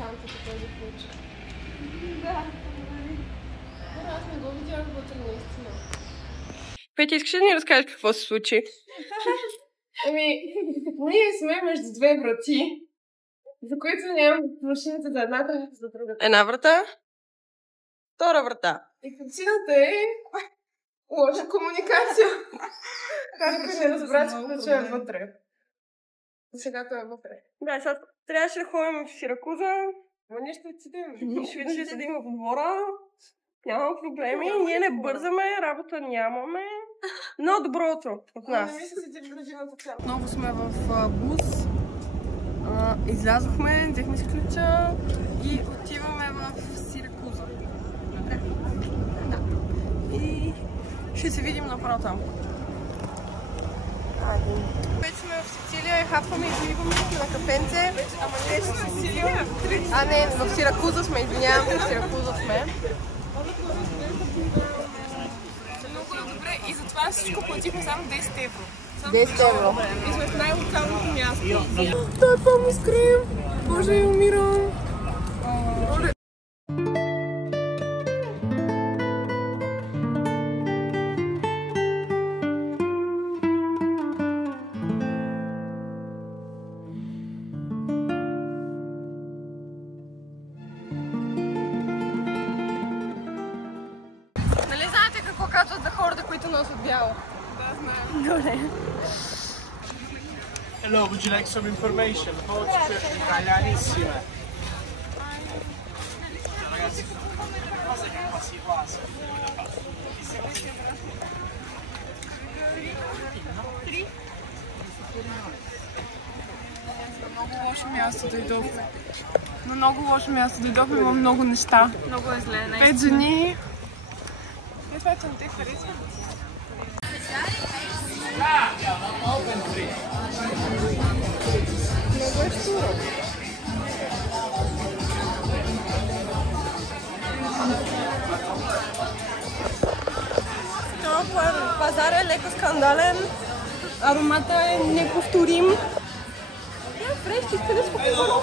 Танцата този ключ. Да, аз не го видях вътре наистина. Петя, искаш да ни разкажеш какво се случи? Ние сме между две врати, за които нямам машината за едната, за другата. Една врата, втора врата. И причината е лоша комуникация. Как ще разбра, че ключа е вътре. Сега той е вътре. Да, сега трябваше да ходим в Сиракуза. Но ние ще седим. Ще седим в двора. Няма проблеми. Ние не бързаме, работа нямаме. Но добро утро от нас. Отново сме в бус. Излязохме, взехме си ключа и отиваме в Сиракуза. Да. И ще се видим направо там. Вече сме в Сицилия и хапваме и заливаме на кафенце. Ама не в Сицилия. А не, в Сиракуза сме, извинявам се, в Сиракуза сме. Много добре и затова всичко платихме само 10 евро. 10 евро. И сме в най-локалното място. Това е помни скрим. Боже, я умирам. Нали знаете какво казват за хората, които носят бяло? Да, знаем. Добре. Hello, would you like some information? Forse italianissime. Ragazzi, cose che quasi quasi. Много лошо място дойдохме. На много лошо място дойдохме, има много неща. Много е зле, наистина. 5 жени. Това, че не те харесва. Много е штуро. Това пазар е леко скандален. Аромата е неповторим. Фреш, иска да спокойно.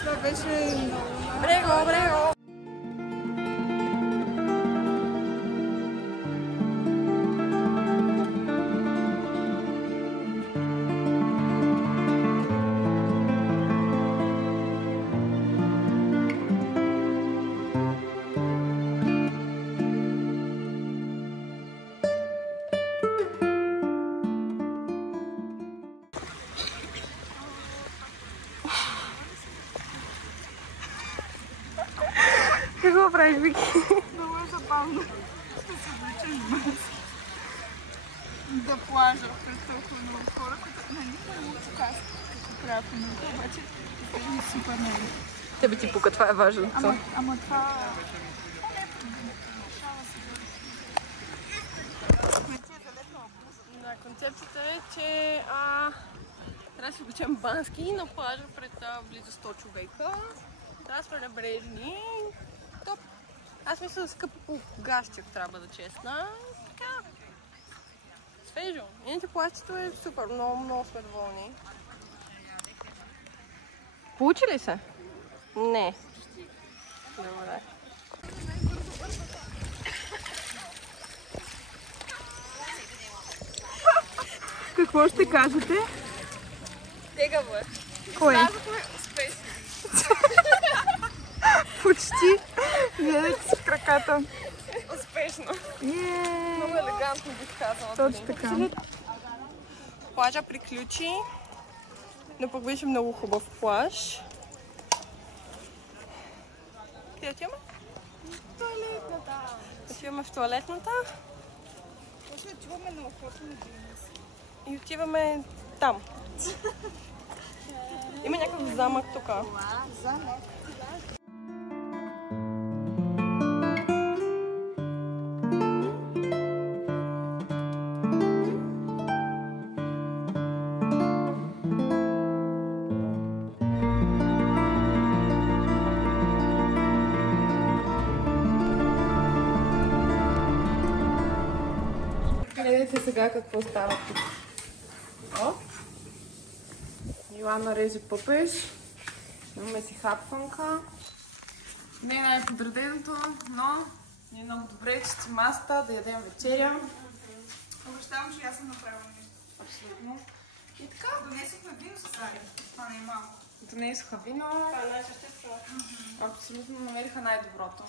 Това беше... Брего. Какво правиш, Вики? Много е забавно. Ще се влечеш бърз. Да плажа пред толкова много хора, които не много показват какво правят по минута, обаче е супер много. Тебе ти пука, това е важното. Ама това... Концепцията е, че трябва да се облечем бански на плажа пред близо 100 човека. Трябва да сме набрежни. Топ! Аз мисля да скъпа по гащик, трябва да честна. Така. Свежо. Иначе плащето е супер. Много сме доволни. Получи ли се? Не. Добре. Какво ще кажете? Тегаво е. Кое? Казахме успешно. Почти. Гледайте си в краката. Успешно. Yeah. Много елегантно бих казала. Точно така. Плажа приключи, но пък беше много хубав плаж. Къде отиваме? В туалетната. Отиваме в туалетната. После отиваме на охота на Денис. И отиваме там. Има някакъв замък тук. Замък. Гледайте сега какво става тук. О! Йоанна реже пъпеш. Имаме си хапванка. Не е най-подреденото, но ни е много добре, че си масата, да ядем вечеря. Обещавам, че аз съм направила нещо. Абсолютно. И така, донесохме вино с Ари. Това не е малко. Донесоха вино. Това е най-съществено. Абсолютно намериха най-доброто.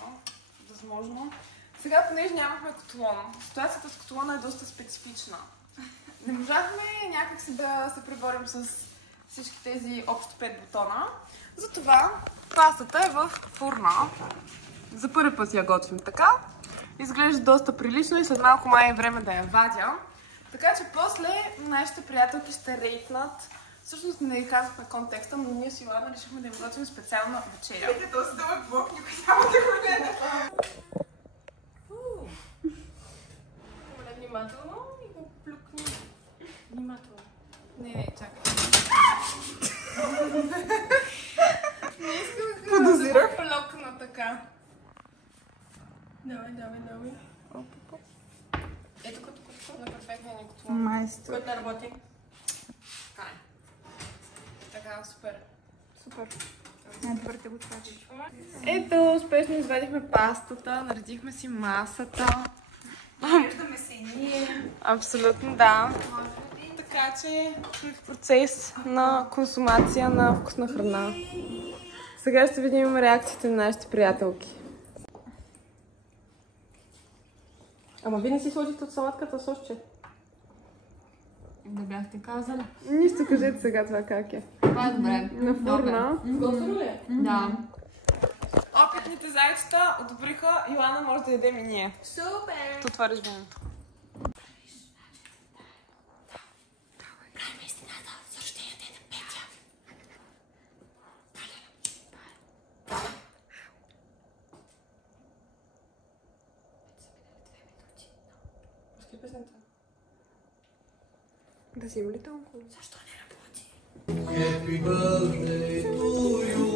Възможно. Сега, понеже нямахме котлон, ситуацията с котлона е доста специфична. Не можахме някак си да се преборим с всички тези общо 5 бутона. Затова пастата е в фурна. За първи път я готвим така. Изглежда доста прилично и след малко май е време да я вадя. Така че после нашите приятелки ще рейтнат. Всъщност не ви казахме контекста, но ние с Йоанна решихме да им готвим специална вечеря. Ето този дълъг блок, никой няма да го гледа. Внимателно и го плюкни. Внимателно. Не, чакай. Не искам Подозирах. да плюкна така. Давай. Ето като на перфектния ни котлон. Майстор. Който не работи. Така, супер. Най-добре те го твърдиш. Ето, успешно извадихме пастата, наредихме си масата. Виждаме се и ние. Абсолютно, да. Така че сме в процес на консумация на вкусна храна. Сега ще видим реакциите на нашите приятелки. Ама вие не си сложите от салатката сосче. Да бяхте казали. Нищо, кажете сега това как е. Това е добре. На фурна. Готово ли? Да. Опитните зайчета одобриха. Йоанна може да ядем и ние. Супер! То това режимението. Да си има ли толкова? Защо не работи? Happy birthday to you.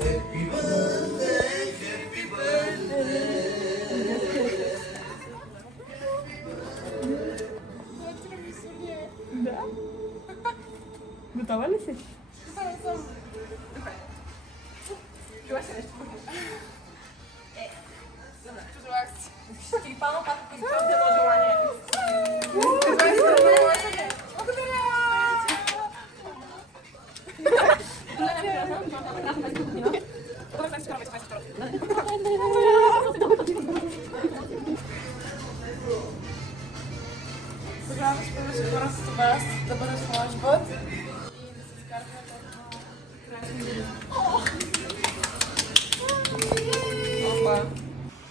Happy birthday, happy birthday. Готова ли си? Чува се нещо. Пожелах си. Ти пано пак изпълни едно желание. Тогава ще бъдеш хора с вас, да бъдеш в моя живот и да се изкарваме толкова.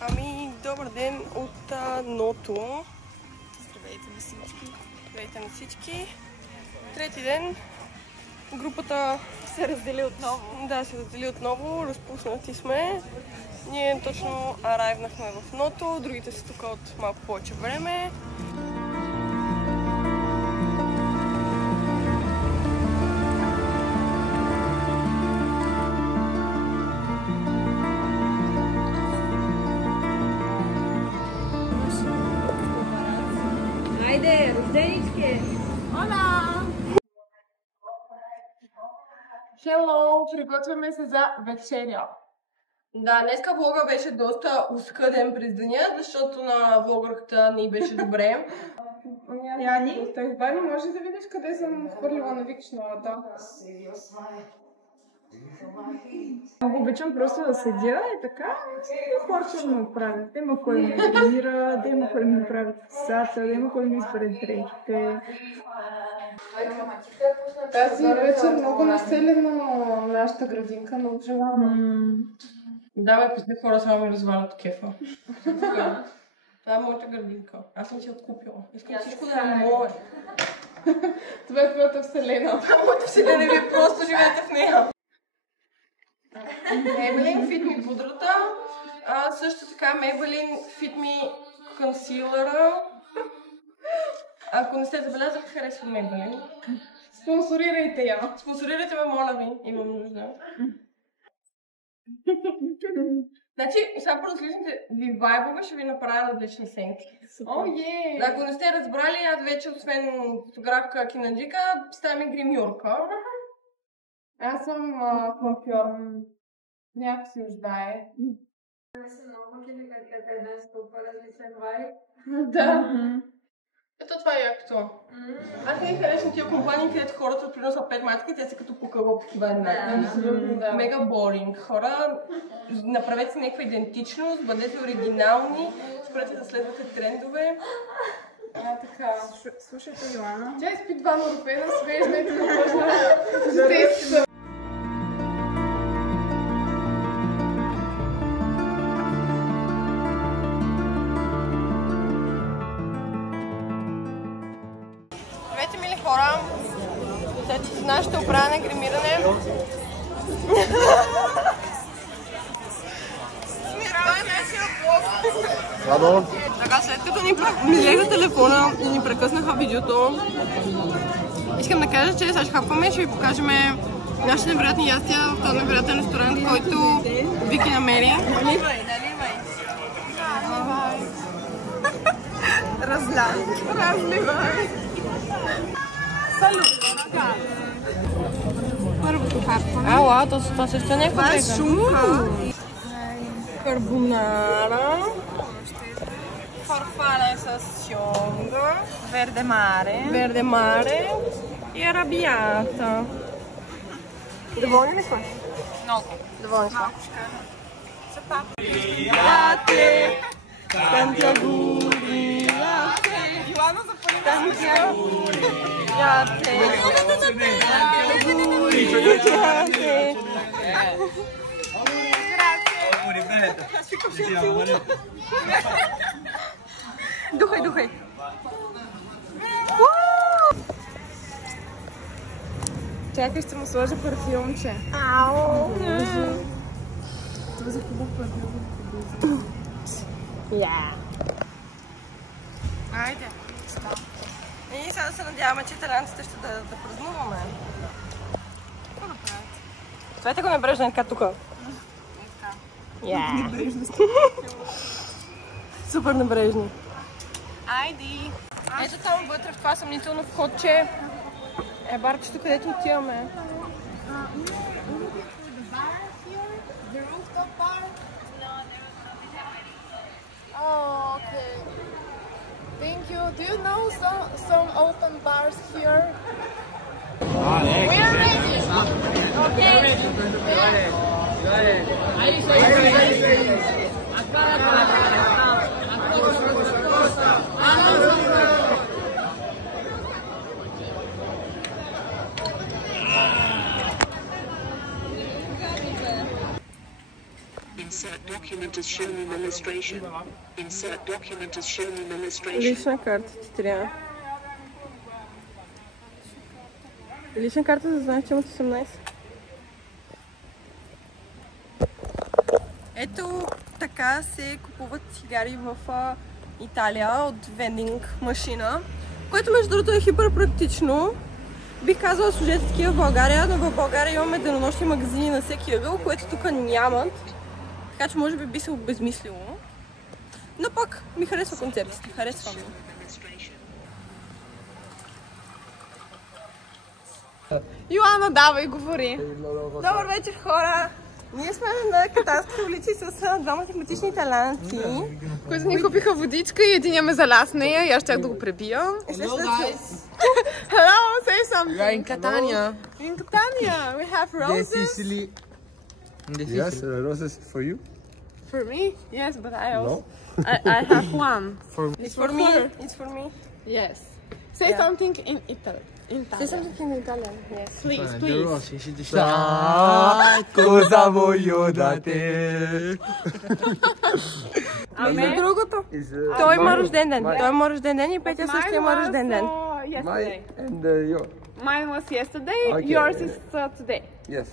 Ами, добър ден от Ното. Здравейте на всички. Здравейте на всички. Трети ден. Групата Се раздели отново. да, се раздели отново. Разпуснати сме. Ние точно арайвнахме в Ното. Другите са тук от малко повече време. Айде, рожденички! Хело! Приготвяме се за вечеря. Да, днеска влога беше доста оскъден през деня, защото на влогърката ни беше добре. Яни? Вани, може да видиш къде съм хвърлила на викшновата? Много обичам просто да седя и така хорча да ме правят. Да има кой да ме тренира, да има кой да ми направи косата, да има кой да ми изпред дрехите. Тази вечер много населена нашата градинка, много желана. Да, бе, пусни хора само ми развалят кефа. Това е моята градинка. Аз съм си я откупила. Искам всичко да е мое. Това е твоята вселена. Моята вселена, вие просто живеете в нея. Maybelline Fit Me пудрата. Също така Maybelline Fit Me консилъра. Ако не сте забелязали, харесвам Maybelline. Спонсорирайте я. Спонсорирайте ме, моля ви. Имам нужда. Значи, сега по различните ви вайбове ще ви направя различни сенки. О, е! Ако не сте разбрали, аз вече, освен фотографка кинаджика, ставам и гримюрка. Аз съм квафьор. Някак си ождае. Да. Ето това е якото. Аз не харесвам тия компании, където хората приноса 5 маски, те са като покълъп такива еднакви. Мега боринг. Хора, направете си някаква идентичност, бъдете оригинални, спрете да следвате трендове. Така. Слушайте, Йоана. Тя изпи 2 морфена, свежда и да можна да тества. Здравейте, мили хора! След нашето оправяне, гримиране. Това е нашия влог. Така, след като ми взеха телефона и ни прекъснаха видеото, искам да кажа, че сега ще хапваме, ще ви покажем нашите невероятни ястия в този невероятен ресторант, който Вики намери. Наливай! Разливай! Салют! Първото хапване. Ала, това също не е Това е шунка. Карбонара. Farfalle с сьомга. Верде маре. И арабията. Доволни ли сме? Много. Доволни сме. Лате! Тантягури! Лате! Йоана за първи Тантягури! Лате! Тантягури! Лате! Духай! Чакай, ще му сложа парфюмче. Ау! Това за хубав парфюм. Айде. И сега да се надяваме, че италианците ще да празнуваме. Какво да правят? Това е така небрежна, така тук. Супер небрежни. Айди! Ето там вътре в това съмнително входче е барчето, където отиваме. Oh, okay. Thank you. Do you know some open bars here? We are ready. Okay. Insert document as shown in illustration. Insert document as shown in illustration. Лична карта ти трябва. Лична карта, за да знаеш, че имат 18. Ето така се купуват цигари в Италия от вендинг машина, което между другото е хипер практично. Бих казала, служете такива в България, но в България имаме денонощни магазини на всеки ъгъл, което тук нямат. Така че може би се обезмислило. Но пък ми харесва концепцията, харесва ми. Йоана, давай, говори. Добър вечер, хора! Ние сме на катарски улици с двама симпатични италианци, които ни купиха водичка и един ме заля с нея и аз щях да го пребия. Hello guys! Hello, say something. We are in Catania. In Catania, we have roses. Sicily. Yes, roses for you? For me? Yes, but I also... No. I have one. It's for me. It's for me. Yes. Say something in Italy. Say something in Italian. Yes. Please, The please. roses, it is Cosa voglio da te? Между другото, Is, той има mine. рожден ден. Той има рожден ден и Петя също има рожден ден. Yesterday. Mine and your. Mine was yesterday, Okay. yours is today. Yes.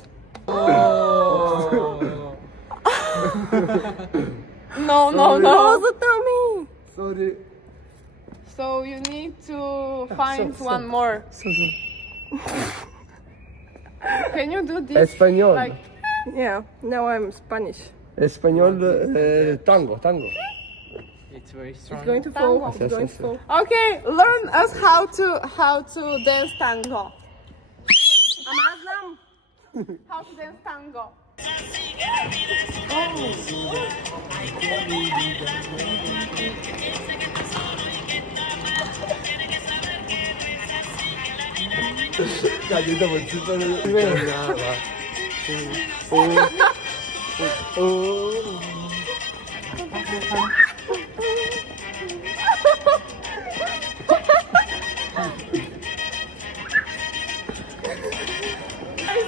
No, no, no. Розата ми! Sorry. So you need to find one more. Can you do this? Español. Like, Yeah, now I'm Spanish. Español, tango. It's very strong. It's going to fall. It's going to fall. okay, learn us how to dance tango. Ама аз знам. How to dance tango. Ayúdame,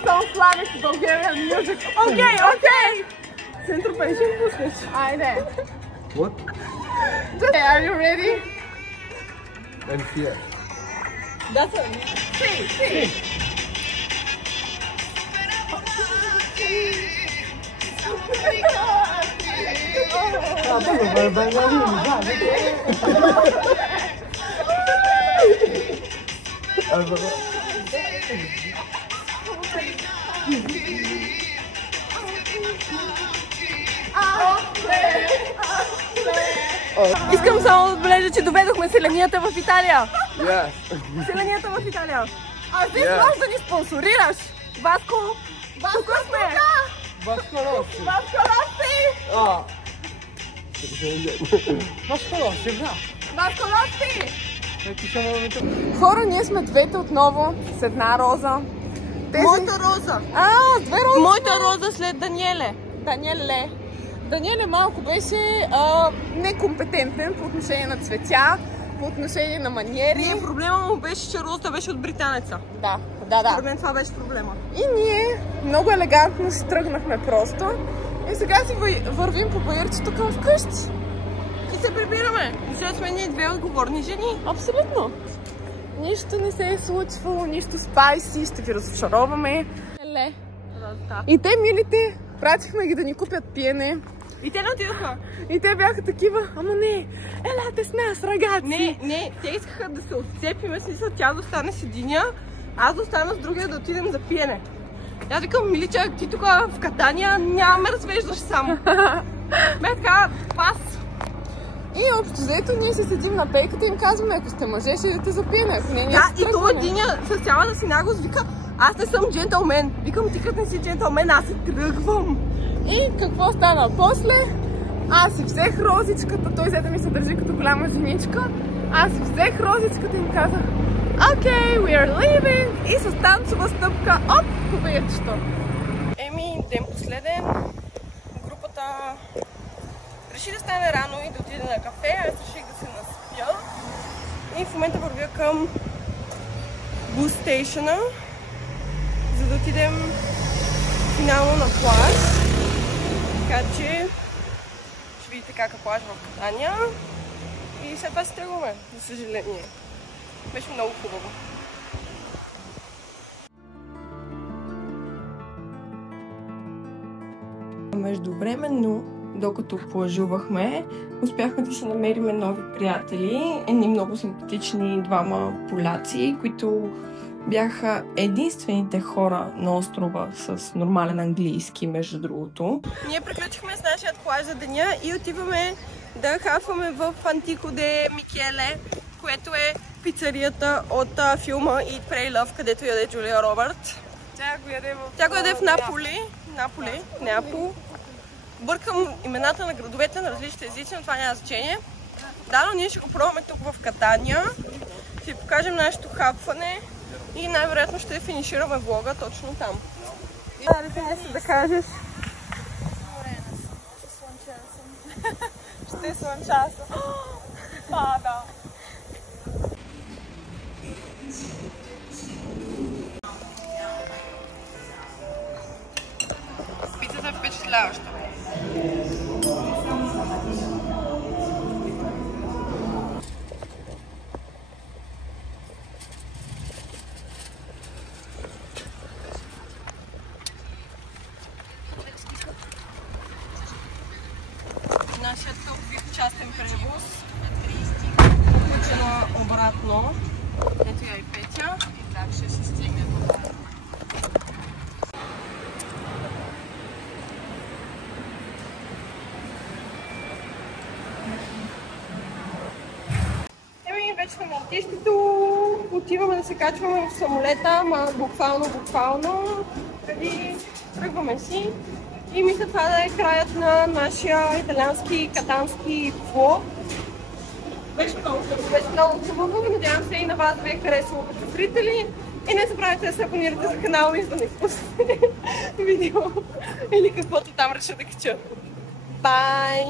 Some Slavic Bulgarian music. Okay, okay. Центропен ще пуснеш. Айде. What? Okay, are you ready? I'm here. That's it. See. Искам само да отбележа, че доведохме селенията в Италия. Yeah. Селенията в Италия. А ти можеш да ни спонсорираш. Васко, Васко сме! Vasco Rossi. Васко Росси! Ah. Vasco Rossi, bravo. Васко Росси! Ci siamo venuti. Хора, ние сме двете отново с една роза. моята роза. С две рози. Моята роза след Даниеле. Даниеле малко беше некомпетентен по отношение на цветя, по отношение на маниери. Не, проблема му беше, че розата беше от британеца. Да. Според мен това беше проблема. И ние много елегантно си тръгнахме просто. И сега си вървим по баирчето към вкъщи. И се прибираме. Защото сме ние две отговорни жени. Абсолютно. Нищо не се е случвало, нищо спайси, ще ви разочароваме. И те, милите, пратихме ги да ни купят пиене. И те не отидоха. И те бяха такива, ама не, елате с нас, рагаци. Не, те искаха да се отцепиме, смисъл тя да остане с единия, аз да остана с другия да отидем за пиене. Аз викам, милича, ти тук в Катания няма ме развеждаш сам. Ме така, пас. И общо взето ние се седим на пейката и им казваме, ако сте мъже, ще идете за пиене, ако не, ние Да, се и то тръгваме. единия с цялата си наглост вика, аз не съм джентълмен. Викам, ти като не си джентълмен, аз се тръгвам. И какво стана после? Аз си взех розичката, той взе да ми се държи като голяма женичка. Аз си взех розичката и им казах, окей, we are leaving. И с танцова стъпка, оп, по баирчето. Еми, ден последен, групата реши да стане рано и да отиде на кафе, аз реших да се наспя. И в момента вървя към бус стейшъна, за да отидем финално на плаж. Така че ще видите как е плаж в Катания. И след това се тръгваме, за съжаление. Беше много хубаво. Междувременно, докато плажувахме, успяхме да си намерим нови приятели, едни много симпатични двама поляци, които бяха единствените хора на острова с нормален английски, между другото. Ние приключихме с нашия плаж за деня и отиваме да хапваме в Антико де Микеле, което е пицарията от филма Eat, Pray, Love, където яде Джулия Робърт. Тя го яде в Наполи, Неапол. Бъркам имената на градовете на различните езици, но това няма значение. Да, но ние ще го пробваме тук в Катания. Ще ви покажем нашето хапване и най-вероятно ще финишираме влога точно там. Да, ти нещо да кажеш? Ще слънчаса. Пада. Пицата е впечатляваща. Нашият тълпик частен превоз почина обратно. Ето я и Петя. И так ще се стигне до там. Еми, вече сме на летището. отиваме да се качваме в самолета, ама буквално. Преди тръгваме си. И мисля това да е краят на нашия италиански катански влог. Беше много хубаво. Надявам се и на вас ви е харесало като зрители. И не забравяйте да се абонирате за канала ми, за да не изпуснете видео или каквото там реша да кача. Бай!